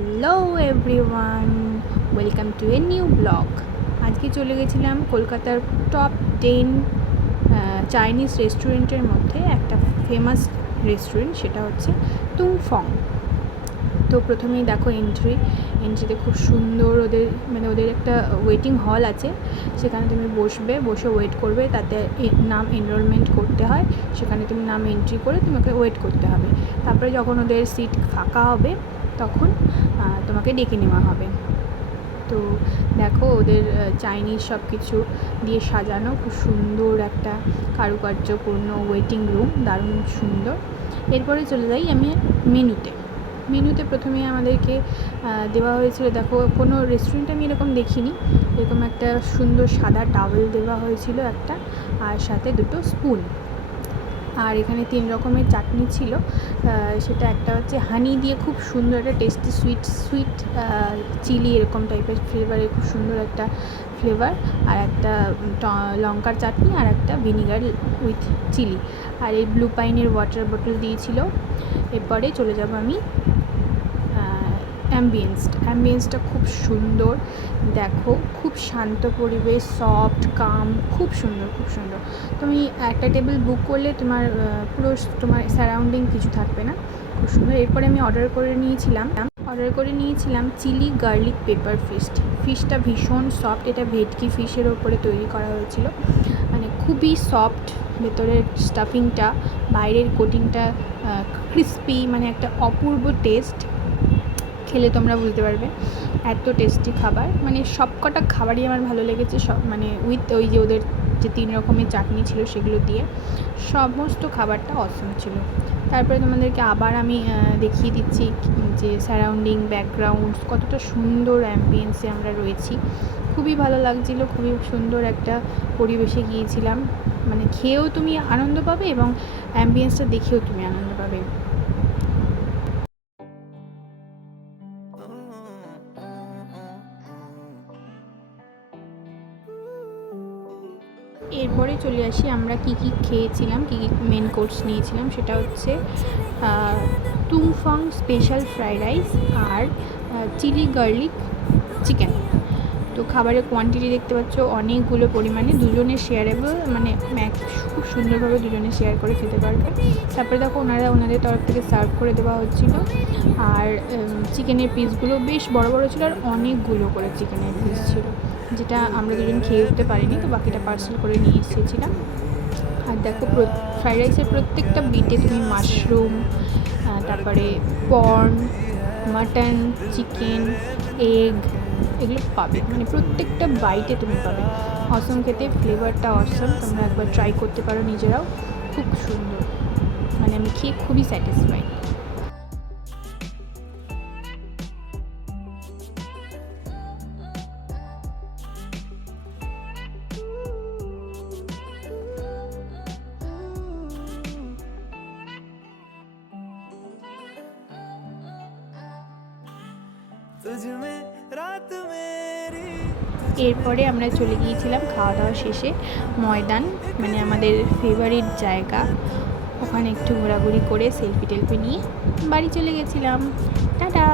Hello everyone, welcome to a new blog. আজকে চলে গেছিলাম কলকাতার টপ 10 চাইনিজ রেস্টুরেন্টের মধ্যে একটা ফেমাস রেস্টুরেন্ট, সেটা হচ্ছে তুংফং। তো প্রথমেই দেখো এন্ট্রিতে খুব সুন্দর ওদের একটা ওয়েটিং হল আছে, সেখানে তুমি বসে ওয়েট করবে। তাতে নাম এনরোলমেন্ট করতে হয়, সেখানে তুমি নাম এন্ট্রি করে তোমাকে ওয়েট করতে হবে। তারপরে যখন ওদের সিট ফাঁকা হবে তখন তোমাকে ডেকে নেওয়া হবে। তো দেখো ওদের চাইনিজ সব কিছু দিয়ে সাজানো, খুব সুন্দর একটা কারুকার্যপূর্ণ ওয়েটিং রুম, দারুণ সুন্দর। এরপরে চলে যাই আমি মেনুতে প্রথমেই আমাদেরকে দেওয়া হয়েছিল, দেখো কোনো রেস্টুরেন্টে আমি এরকম দেখিনি, এরকম একটা সুন্দর সাদা টাওয়েল দেওয়া হয়েছিল একটা, আর সাথে দুটো স্পুন। আর এখানে 3 রকমের চাটনি ছিল, সেটা একটা হচ্ছে হানি দিয়ে খুব সুন্দর একটা টেস্টি সুইট চিলি এরকম টাইপের ফ্লেভারের খুব সুন্দর একটা ফ্লেভার, আর একটা লঙ্কার চাটনি, আর একটা ভিনিগার উইথ চিলি, আর এই ব্লু পাইনের ওয়াটার বোতল দিয়েছিল। এরপরে চলে যাব আমি অ্যাম্বিয়েন্সটা খুব সুন্দর, দেখো খুব শান্ত পরিবেশ, সফট কাম, খুব সুন্দর। তুমি একটা টেবিল বুক করলে তোমার সারাউন্ডিং কিছু থাকবে না, খুব সুন্দর। এরপরে আমি অর্ডার করে নিয়েছিলাম চিলি গার্লিক পেপার ফিশটা ভীষণ সফট, এটা ভেটকি ফিশের ওপরে তৈরি করা হয়েছিল, মানে খুবই সফট, ভেতরের স্টাফিংটা, বাইরের কোটিংটা ক্রিস্পি, মানে একটা অপূর্ব টেস্ট। খেলে তোমরা বুঝতে পারবে এত টেস্টি খাবার, মানে সবকটা খাবারই আমার ভালো লেগেছে, সব মানে উইথ ওই যে ওদের যে 3 রকমের চাটনি ছিল সেগুলো দিয়ে সমস্ত খাবারটা অসম ছিল। তারপরে তোমাদেরকে আবার আমি দেখিয়ে দিচ্ছি যে সারাউন্ডিং ব্যাকগ্রাউন্ড কতটা সুন্দর অ্যাম্বিয়েন্সে আমরা রয়েছি, খুবই ভালো লাগছিলো, খুবই সুন্দর একটা পরিবেশে গিয়েছিলাম, মানে খেয়েও তুমি আনন্দ পাবে এবং অ্যাম্বিয়েন্সটা দেখেও তুমি আনন্দ পাবে। এরপরে চলে আসি আমরা কী খেয়েছিলাম, কী মেন কোর্স নিয়েছিলাম। সেটা হচ্ছে তুংফং স্পেশাল ফ্রাইড রাইস আর চিলি গার্লিক চিকেন। তো খাবারের কোয়ান্টিটি দেখতে পাচ্ছ অনেকগুলো পরিমাণে, দুজনের শেয়ারেবল, মানে খুব সুন্দরভাবে দুজনে শেয়ার করে খেতে পারবে। তারপরে দেখো ওনাদের তরফ থেকে সার্ভ করে দেওয়া হচ্ছিলো, আর চিকেনের পিসগুলো বেশ বড় ছিল, আর অনেকগুলো করে চিকেনের পিস ছিল, যেটা আমরা দুজন খেয়ে উঠতে পারিনি, তো বাকিটা পার্সেল করে নিয়ে এসেছিলাম। আর দেখো ফ্রাইড রাইসের প্রত্যেকটা বিটে তুমি মাশরুম, তারপরে কর্ন, মাটন, চিকেন, এগ এগুলো পাবে, মানে প্রত্যেকটা বাইটে তুমি পাবে। অসম খেতে, ফ্লেভারটা অসম, তোমরা একবার ট্রাই করতে পারো নিজেরাও, খুব সুন্দর, মানে আমি খেয়ে খুবই স্যাটিসফাইড। এরপরে আমরা চলে গিয়েছিলাম খাওয়া দাওয়া শেষে ময়দান, মানে আমাদের ফেভারিট জায়গা, ওখানে একটু ঘোরাঘুরি করে সেলফি টেলফি নিয়ে বাড়ি চলে গেছিলাম। টাটা।